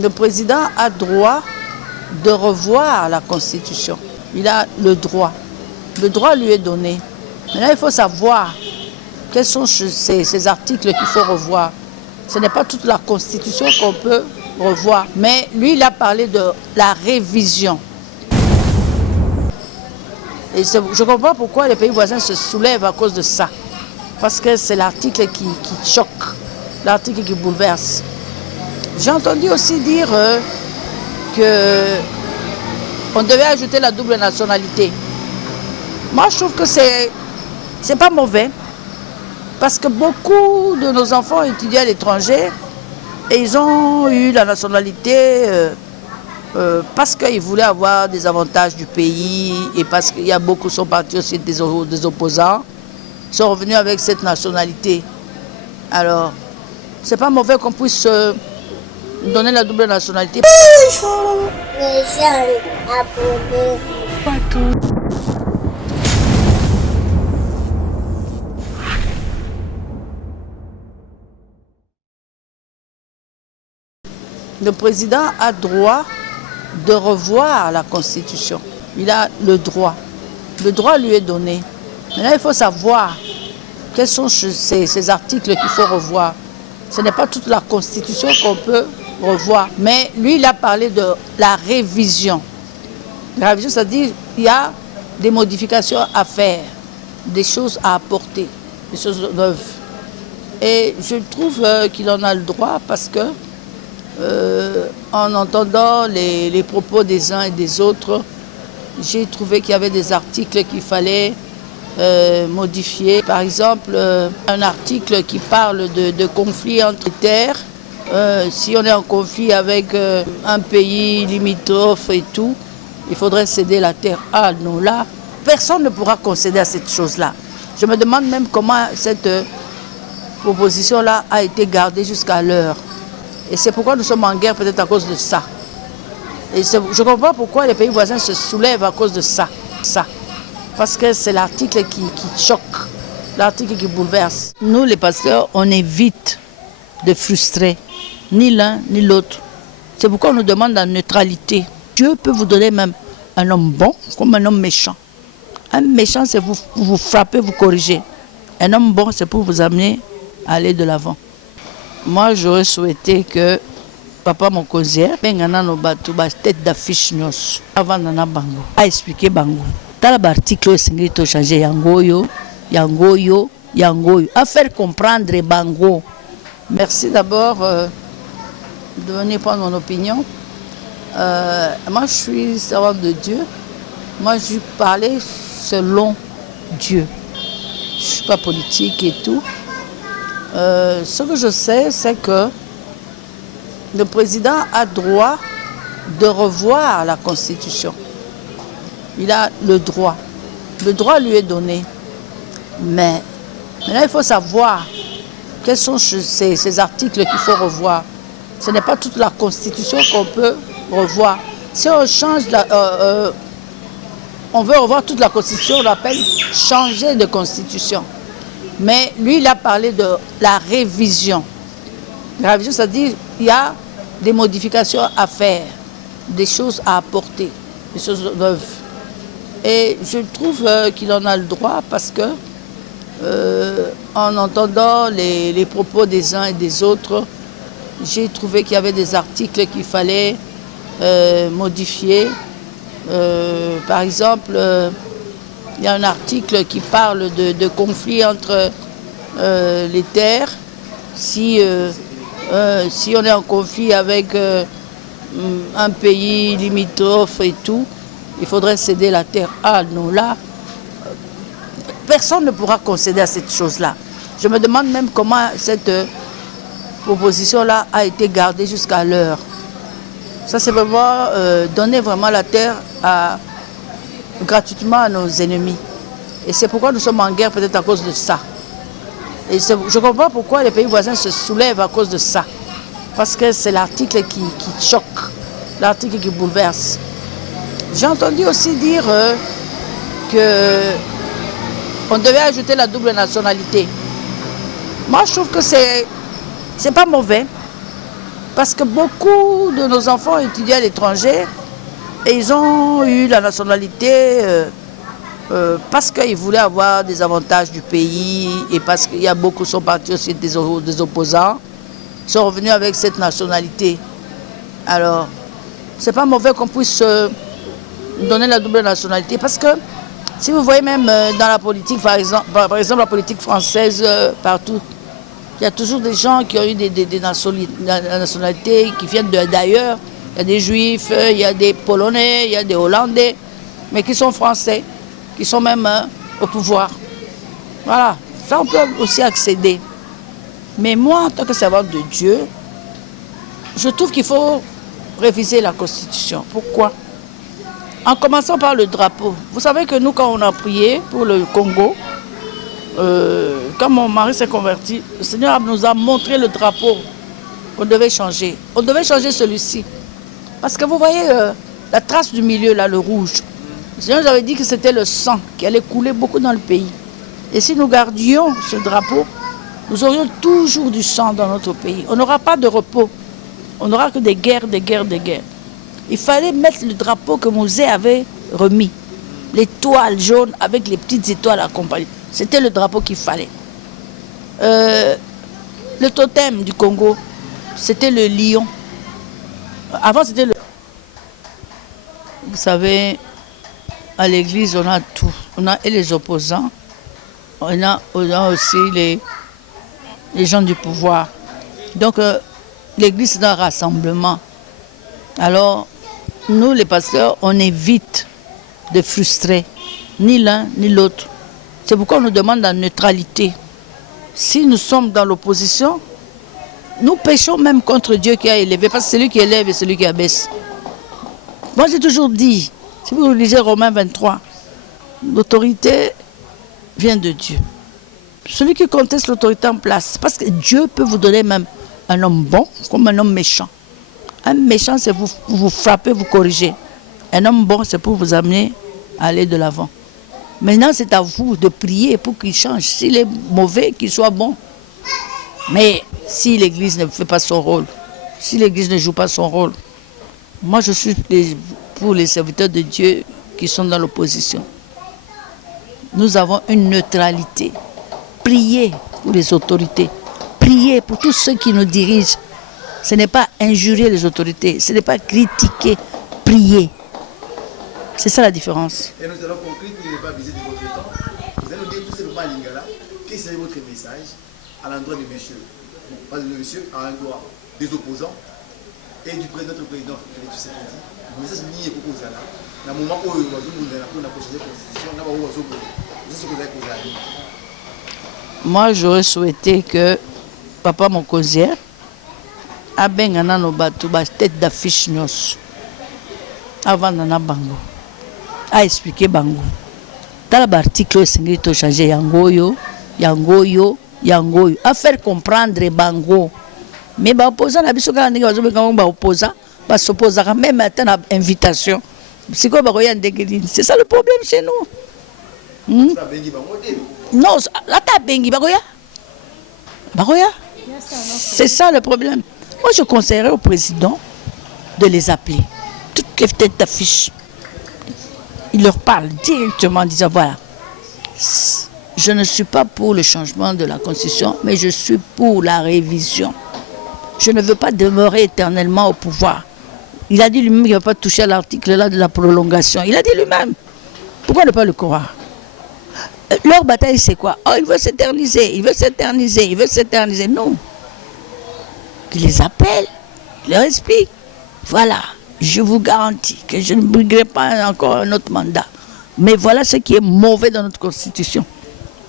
Le président a droit de revoir la Constitution. Il a le droit. Le droit lui est donné. Maintenant, il faut savoir quels sont ces articles qu'il faut revoir. Ce n'est pas toute la Constitution qu'on peut revoir. Mais lui, il a parlé de la révision. Et je comprends pourquoi les pays voisins se soulèvent à cause de ça. Parce que c'est l'article qui choque, l'article qui bouleverse. J'ai entendu aussi dire qu'on devait ajouter la double nationalité. Moi, je trouve que c'est pas mauvais. Parce que beaucoup de nos enfants étudient à l'étranger et ils ont eu la nationalité parce qu'ils voulaient avoir des avantages du pays et parce qu'il y a beaucoup qui sont partis aussi des opposants, sont revenus avec cette nationalité. Alors, c'est pas mauvais qu'on puisse donner la double nationalité. Le président a droit de revoir la Constitution. Il a le droit. Le droit lui est donné. Maintenant, il faut savoir quels sont ces articles qu'il faut revoir. Ce n'est pas toute la Constitution qu'on peut revoir. Mais lui, il a parlé de la révision. La révision, c'est-à-dire qu'il y a des modifications à faire, des choses à apporter, des choses neuves. Et je trouve qu'il en a le droit parce que en entendant les propos des uns et des autres, j'ai trouvé qu'il y avait des articles qu'il fallait modifier. Par exemple, un article qui parle de conflit entre les terres. Si on est en conflit avec un pays limitrophe et tout, il faudrait céder la terre à nous là. Personne ne pourra concéder à cette chose-là. Je me demande même comment cette proposition-là a été gardée jusqu'à l'heure. Et c'est pourquoi nous sommes en guerre, peut-être à cause de ça. Et je comprends pourquoi les pays voisins se soulèvent à cause de ça. Parce que c'est l'article qui choque, l'article qui bouleverse. Nous, les pasteurs, on évite de frustrer ni l'un ni l'autre. C'est pourquoi on nous demande la neutralité. Dieu peut vous donner même un homme bon comme un homme méchant. Un méchant, c'est vous frapper, vous corriger. Un homme bon, c'est pour vous amener à aller de l'avant. Moi, j'aurais souhaité que Papa Mokonzi bengana no batu ba tête d'affiche nyos avant nana bango a expliqué bango tala ba article singli to changer yangoyo à faire comprendre bango. Merci d'abord de venir prendre mon opinion. Moi, je suis servante de Dieu. Moi, je parlais selon Dieu. Je ne suis pas politique et tout. Ce que je sais, c'est que le président a droit de revoir la Constitution. Il a le droit. Le droit lui est donné. Mais maintenant, il faut savoir quels sont ces articles qu'il faut revoir. Ce n'est pas toute la Constitution qu'on peut revoir. Si on change, on veut revoir toute la Constitution, on l'appelle changer de Constitution. Mais lui, il a parlé de la révision. La révision, c'est-à-dire qu'il y a des modifications à faire, des choses à apporter, des choses neuves. Et je trouve qu'il en a le droit parce que, en entendant les propos des uns et des autres, j'ai trouvé qu'il y avait des articles qu'il fallait modifier. Par exemple, il y a un article qui parle de conflit entre les terres. Si on est en conflit avec un pays limitrophe et tout, il faudrait céder la terre à nous là. Personne ne pourra concéder à cette chose-là. Je me demande même comment cette proposition-là a été gardée jusqu'à l'heure. Ça, c'est vraiment donner vraiment la terre gratuitement à nos ennemis. Et c'est pourquoi nous sommes en guerre, peut-être à cause de ça. Et je comprends pourquoi les pays voisins se soulèvent à cause de ça. Parce que c'est l'article qui choque, l'article qui bouleverse. J'ai entendu aussi dire qu'on devait ajouter la double nationalité. Moi, je trouve que c'est pas mauvais. Parce que beaucoup de nos enfants étudiaient à l'étranger et ils ont eu la nationalité parce qu'ils voulaient avoir des avantages du pays et parce qu'il y a beaucoup qui sont partis aussi des opposants, sont revenus avec cette nationalité. Alors, c'est pas mauvais qu'on puisse donner la double nationalité parce que si vous voyez même dans la politique, par exemple la politique française, partout, il y a toujours des gens qui ont eu des nationalités qui viennent d'ailleurs. Il y a des Juifs, il y a des Polonais, il y a des Hollandais, mais qui sont français, qui sont même au pouvoir. Voilà, ça on peut aussi accéder. Mais moi, en tant que servante de Dieu, je trouve qu'il faut réviser la Constitution. Pourquoi? En commençant par le drapeau. Vous savez que nous, quand on a prié pour le Congo, quand mon mari s'est converti, le Seigneur nous a montré le drapeau qu'on devait changer. On devait changer celui-ci. Parce que vous voyez la trace du milieu, là, le rouge. Le Seigneur nous avait dit que c'était le sang qui allait couler beaucoup dans le pays. Et si nous gardions ce drapeau, nous aurions toujours du sang dans notre pays. On n'aura pas de repos. On n'aura que des guerres, des guerres, des guerres. Il fallait mettre le drapeau que Mosè avait remis. L'étoile jaune avec les petites étoiles accompagnées. C'était le drapeau qu'il fallait. Le totem du Congo, c'était le lion. Avant, c'était le... Vous savez, à l'église, on a tout. On a et les opposants, on a aussi les gens du pouvoir. Donc, l'église, c'est un rassemblement. Alors, nous, les pasteurs, on évite de frustrer ni l'un ni l'autre. C'est pourquoi on nous demande la neutralité. Si nous sommes dans l'opposition, nous péchons même contre Dieu qui a élevé, parce que c'est lui qui élève et celui qui abaisse. Moi, j'ai toujours dit, si vous lisez Romains 23, l'autorité vient de Dieu. Celui qui conteste l'autorité en place, parce que Dieu peut vous donner même un homme bon comme un homme méchant. Un méchant, c'est vous frapper, vous corriger. Un homme bon, c'est pour vous amener à aller de l'avant. Maintenant, c'est à vous de prier pour qu'il change. S'il est mauvais, qu'il soit bon. Mais si l'Église ne fait pas son rôle, si l'Église ne joue pas son rôle, moi je suis pour les serviteurs de Dieu qui sont dans l'opposition. Nous avons une neutralité. Priez pour les autorités. Priez pour tous ceux qui nous dirigent. Ce n'est pas injurier les autorités, ce n'est pas critiquer, prier. C'est ça la différence. Et nous allons conclure pour ne pas viser de votre temps. Vous allez nous dire tout simplement à Lingala, quel serait votre message à l'endroit de monsieur, pas de monsieur, à l'endroit des opposants et du président, notre président Félix Tshisekedi. Le message est proposé là. Dans le moment où nous avons changé la constitution, nous avons changé. Moi, j'aurais souhaité que Papa Mokonzi abengana no batu ba tête d'affiche nyos avant nana bango a expliquer bango tala ba article sengri to changer yangoyo a faire comprendre bango mais ba opposant na biso ka ndenge bazo benga ba opposant ba s'opposer même à na invitation c'est quoi ba koya ndenge c'est ça le problème chez nous. Non la ta bengi ba koya c'est ça le problème. Moi, je conseillerais au président de les appeler. Toutes les têtes d'affiche. Il leur parle directement en disant, voilà, je ne suis pas pour le changement de la Constitution, mais je suis pour la révision. Je ne veux pas demeurer éternellement au pouvoir. Il a dit lui-même qu'il ne va pas toucher à l'article là de la prolongation. Il a dit lui-même. Pourquoi ne pas le croire? Leur bataille, c'est quoi? Oh, il veut s'éterniser, il veut s'éterniser, il veut s'éterniser. Non. Qu'il les appelle, il leur explique. Voilà, je vous garantis que je ne briguerai pas encore un autre mandat. Mais voilà ce qui est mauvais dans notre Constitution.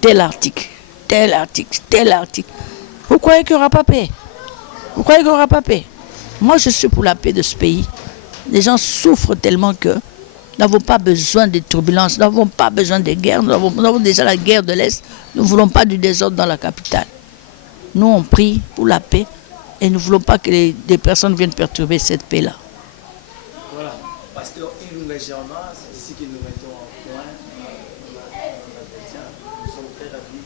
Tel article, tel article, tel article. Vous croyez qu'il n'y aura pas paix? Vous croyez qu'il n'y aura pas paix? Moi, je suis pour la paix de ce pays. Les gens souffrent tellement que nous n'avons pas besoin de turbulences, nous n'avons pas besoin de guerre. Nous avons déjà la guerre de l'Est. Nous ne voulons pas du désordre dans la capitale. Nous, on prie pour la paix. Et nous ne voulons pas que des personnes viennent perturber cette paix-là. Voilà. Pasteur Ilunga Germain, c'est ici que nous mettons en point. Nous sommes très ravis.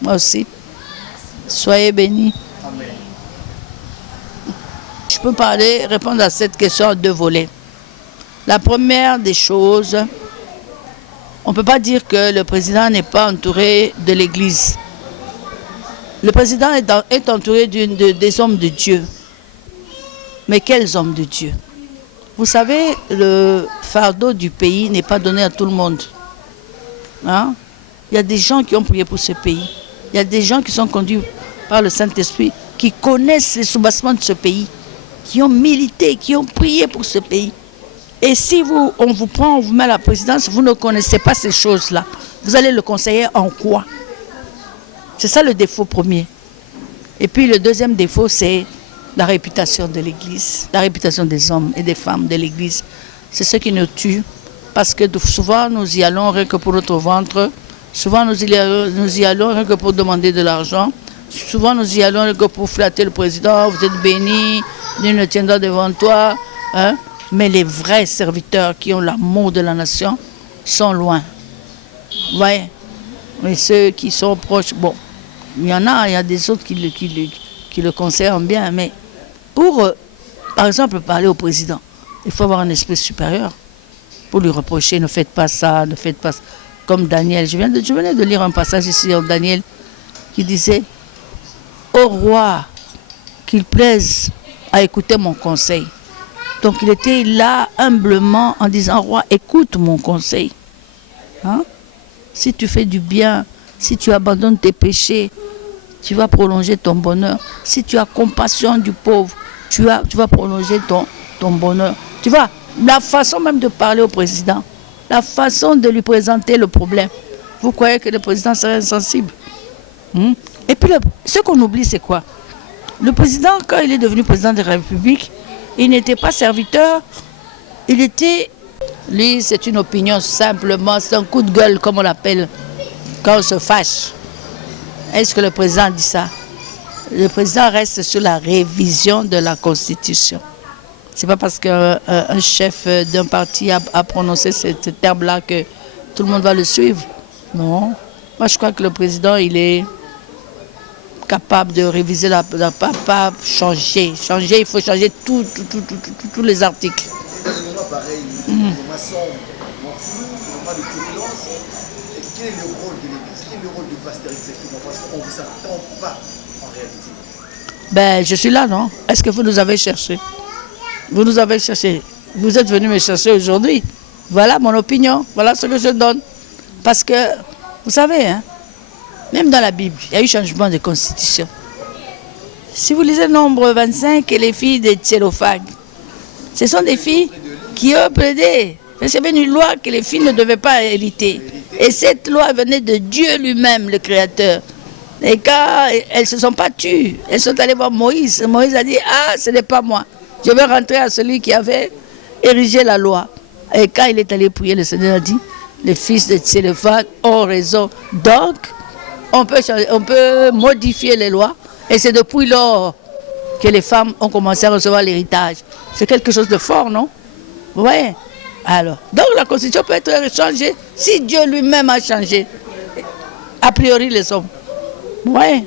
Moi aussi. Soyez bénis. Amen. je peux répondre à cette question en deux volets. La première des choses, on ne peut pas dire que le président n'est pas entouré de l'Église. Le président est entouré des hommes de Dieu. Mais quels hommes de Dieu? Vous savez, le fardeau du pays n'est pas donné à tout le monde. Hein? Il y a des gens qui ont prié pour ce pays. Il y a des gens qui sont conduits par le Saint-Esprit, qui connaissent les soubassements de ce pays, qui ont milité, qui ont prié pour ce pays. Et si on vous prend, on vous met à la présidence, vous ne connaissez pas ces choses-là. Vous allez le conseiller en quoi? C'est ça le défaut premier. Et puis le deuxième défaut, c'est la réputation de l'Église, la réputation des hommes et des femmes de l'Église. C'est ce qui nous tue, parce que souvent nous y allons rien que pour notre ventre, souvent nous y allons rien que pour demander de l'argent, souvent nous y allons rien que pour flatter le président, vous êtes béni, Dieu ne tiendra devant toi. Hein? Mais les vrais serviteurs qui ont l'amour de la nation sont loin. Vous voyez? Mais ceux qui sont proches, bon, il y a des autres qui le conseillent en bien, mais pour, par exemple, parler au président, il faut avoir un esprit supérieur pour lui reprocher, ne faites pas ça, ne faites pas ça. Comme Daniel, je venais de lire un passage ici en Daniel qui disait, au roi, qu'il plaise à écouter mon conseil. Donc il était là humblement en disant, roi, écoute mon conseil. Hein? Si tu fais du bien, si tu abandonnes tes péchés, tu vas prolonger ton bonheur. Si tu as compassion du pauvre, tu vas prolonger ton bonheur. Tu vois, la façon même de parler au président, la façon de lui présenter le problème. Vous croyez que le président serait insensible? Et puis ce qu'on oublie, c'est quoi? Le président, quand il est devenu président de la République, il n'était pas serviteur, il était... Lui, c'est une opinion simplement, c'est un coup de gueule, comme on l'appelle, quand on se fâche. Est-ce que le président dit ça? Le président reste sur la révision de la Constitution. C'est pas parce qu'un chef d'un parti a prononcé ce terme-là que tout le monde va le suivre. Non. Moi, je crois que le président, il est capable de réviser pas changer. Changer, il faut changer tous les articles. Dans les moments pareils, les maçons, de turbulence, quel est le rôle de l'Église? Quel est le rôle du pasteur exactement? Parce qu'on ne vous attend pas en réalité. Ben, je suis là, non? Est-ce que vous nous avez cherché? Vous nous avez cherché. Vous êtes venu me chercher aujourd'hui. Voilà mon opinion. Voilà ce que je donne. Parce que, vous savez, hein, même dans la Bible, il y a eu changement de constitution. Si vous lisez Nombre 25 et les filles de Tsélophag, ce sont des filles qui ont plaidé. Il y avait une loi que les filles ne devaient pas hériter. Et cette loi venait de Dieu lui-même, le Créateur. Et quand elles ne se sont pas tues, elles sont allées voir Moïse. Moïse a dit, ah, ce n'est pas moi. Je vais rentrer à celui qui avait érigé la loi. Et quand il est allé prier, le Seigneur a dit, les fils de Tsélophag ont raison. Donc, on peut modifier les lois. Et c'est depuis lors que les femmes ont commencé à recevoir l'héritage. C'est quelque chose de fort, non? Vous voyez? Alors, donc la Constitution peut être changée si Dieu lui-même a changé. A priori, les hommes. Vous voyez?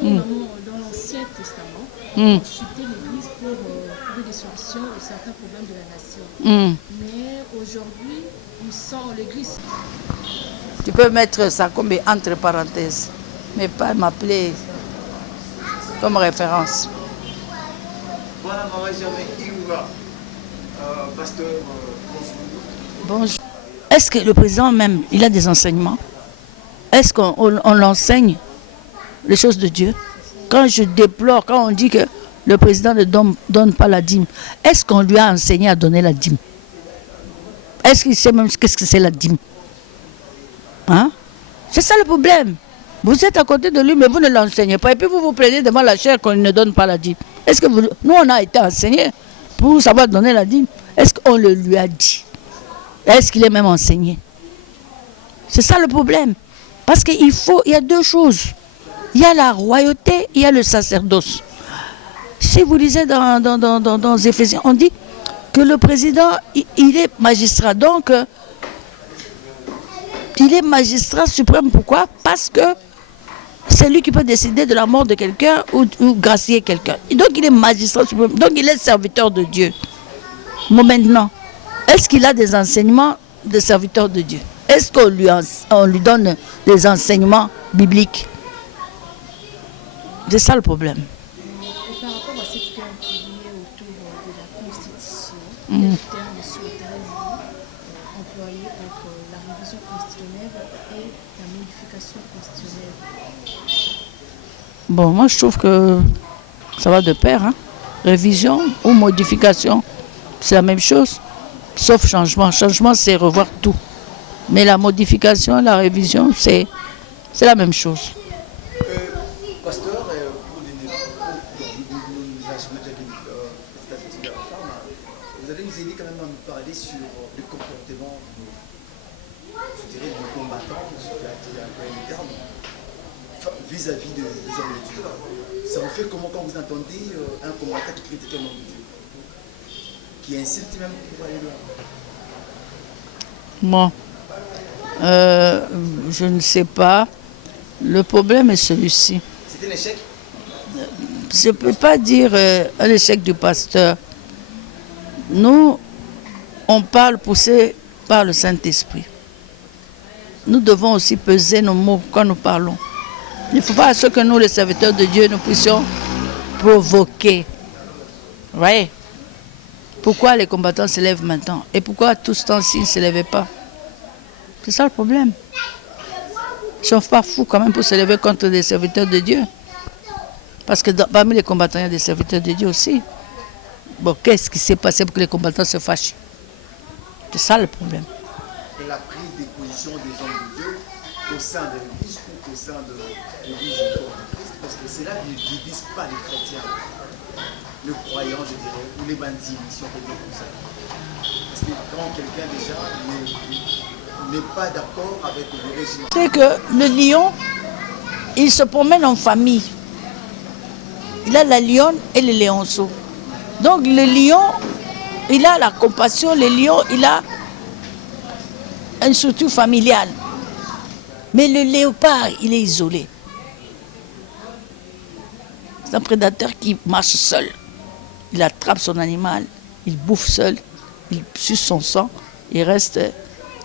Dans l'Ancien Testament, on consultait l'Église pour trouver des solutions à certains problèmes de la nation. Mais aujourd'hui, nous sommes l'Église. Tu peux mettre ça comme entre parenthèses, mais pas m'appeler comme référence. Voilà, Maman Germain Iroura, pasteur. Bonjour. Est-ce que le président même, il a des enseignements? Est-ce qu'on l'enseigne les choses de Dieu? Quand je déplore, quand on dit que le président ne donne pas la dîme, est-ce qu'on lui a enseigné à donner la dîme? Est-ce qu'il sait même qu'est-ce que c'est la dîme? Hein? C'est ça le problème. Vous êtes à côté de lui, mais vous ne l'enseignez pas. Et puis vous vous plaignez devant la chair qu'on ne donne pas la dîme. Est-ce que nous, on a été enseignés pour savoir donner la dîme. Est-ce qu'on le lui a dit? Est-ce qu'il est même enseigné? C'est ça le problème. Parce qu'il y a deux choses. Il y a la royauté, il y a le sacerdoce. Si vous lisez dans Éphésiens, on dit que le président, il est magistrat. Donc, il est magistrat suprême. Pourquoi? Parce que C'est lui qui peut décider de la mort de quelqu'un ou gracier quelqu'un. Et donc il est magistrat suprême, donc il est serviteur de Dieu. Bon, maintenant, est-ce qu'il a des enseignements de serviteur de Dieu? Est-ce qu'on lui donne des enseignements bibliques? C'est ça le problème. Et par rapport à cette terme qui est autour de la Constitution, quel terme souhaiterez-vous employer entre la révision constitutionnelle et la modification constitutionnelle? Bon, moi je trouve que ça va de pair. Hein? Révision ou modification, c'est la même chose, sauf changement. Changement, c'est revoir tout. Mais la modification, la révision, c'est la même chose. Pasteur, vous allez nous aider quand même à nous parler sur le comportement, je dirais, de nos combattants, je vais un peu les termes, vis-à-vis des hommes de Dieu. Ça vous fait comment quand vous entendez un combattant qui critique un homme de Dieu, qui insulte même pour aller loin? Moi, je ne sais pas. Le problème est celui-ci. C'était un échec? Je ne peux pas dire un échec du pasteur. Nous, on parle poussé par le Saint-Esprit. Nous devons aussi peser nos mots quand nous parlons. Il ne faut pas que nous, les serviteurs de Dieu, nous puissions provoquer. Ouais. Pourquoi les combattants se lèvent maintenant? Et pourquoi tout ce temps-ci ils ne se levaient pas? C'est ça le problème. Ils ne sont pas fous quand même pour se lever contre des serviteurs de Dieu. Parce que parmi les combattants, il y a des serviteurs de Dieu aussi. Bon, qu'est-ce qui s'est passé pour que les combattants se fâchent? C'est ça le problème. Et la prise de position des hommes de Dieu au sein de l'Église ou au sein de l'Église du corps de Christ, parce que c'est là qu'ils ne divisent pas les chrétiens, le croyant, je dirais, ou les bandits, si on peut dire comme ça. Parce que quand quelqu'un déjà n'est pas d'accord avec le régime. C'est que le lion, il se promène en famille. Il a la lionne et le léonceau. Donc le lion, il a la compassion, le lion, il a une structure familiale. Mais le léopard, il est isolé. C'est un prédateur qui marche seul. Il attrape son animal, il bouffe seul, il suce son sang. Le reste,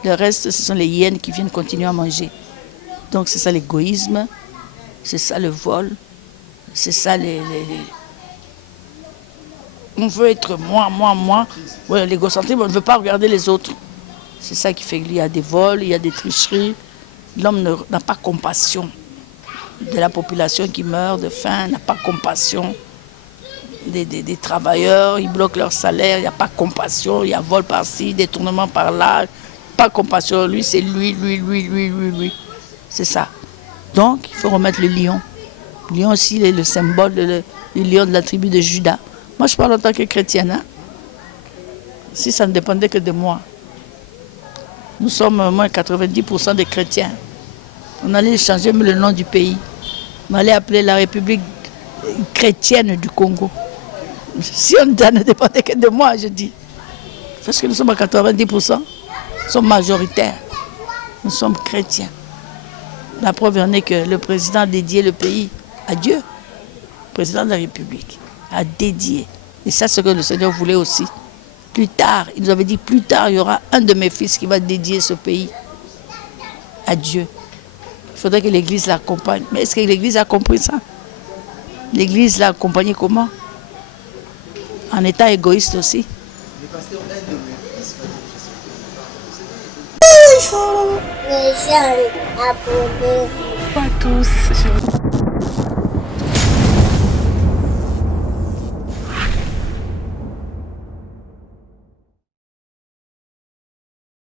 ce sont les hyènes qui viennent continuer à manger. Donc c'est ça l'égoïsme, c'est ça le vol, c'est ça On veut être moi. Ouais, l'égocentrisme, on ne veut pas regarder les autres. C'est ça qui fait qu'il y a des vols, il y a des tricheries. L'homme n'a pas compassion de la population qui meurt de faim, n'a pas compassion des travailleurs, ils bloquent leur salaire, il n'y a pas compassion, il y a vol par-ci, détournement par-là, pas compassion, lui c'est lui. C'est ça. Donc il faut remettre le lion. Le lion aussi, il est le symbole du lion de la tribu de Juda. Moi je parle en tant que chrétienne. Hein? Si ça ne dépendait que de moi. Nous sommes au moins 90% des chrétiens. On allait changer le nom du pays. On allait appeler la République chrétienne du Congo. Si on ne dépendait que de moi, je dis. Parce que nous sommes à 90%, nous sommes majoritaires. Nous sommes chrétiens. La preuve en est que le président a dédié le pays à Dieu. Le président de la République a dédié. Et ça, c'est ce que le Seigneur voulait aussi. Plus tard, il nous avait dit, plus tard, il y aura un de mes fils qui va dédier ce pays à Dieu. Il faudrait que l'Église l'accompagne. Mais est-ce que l'Église a compris ça? L'Église l'a accompagné comment? En étant égoïste aussi. Bonjour les jeunes, abonnez-vous. Bonjour à tous.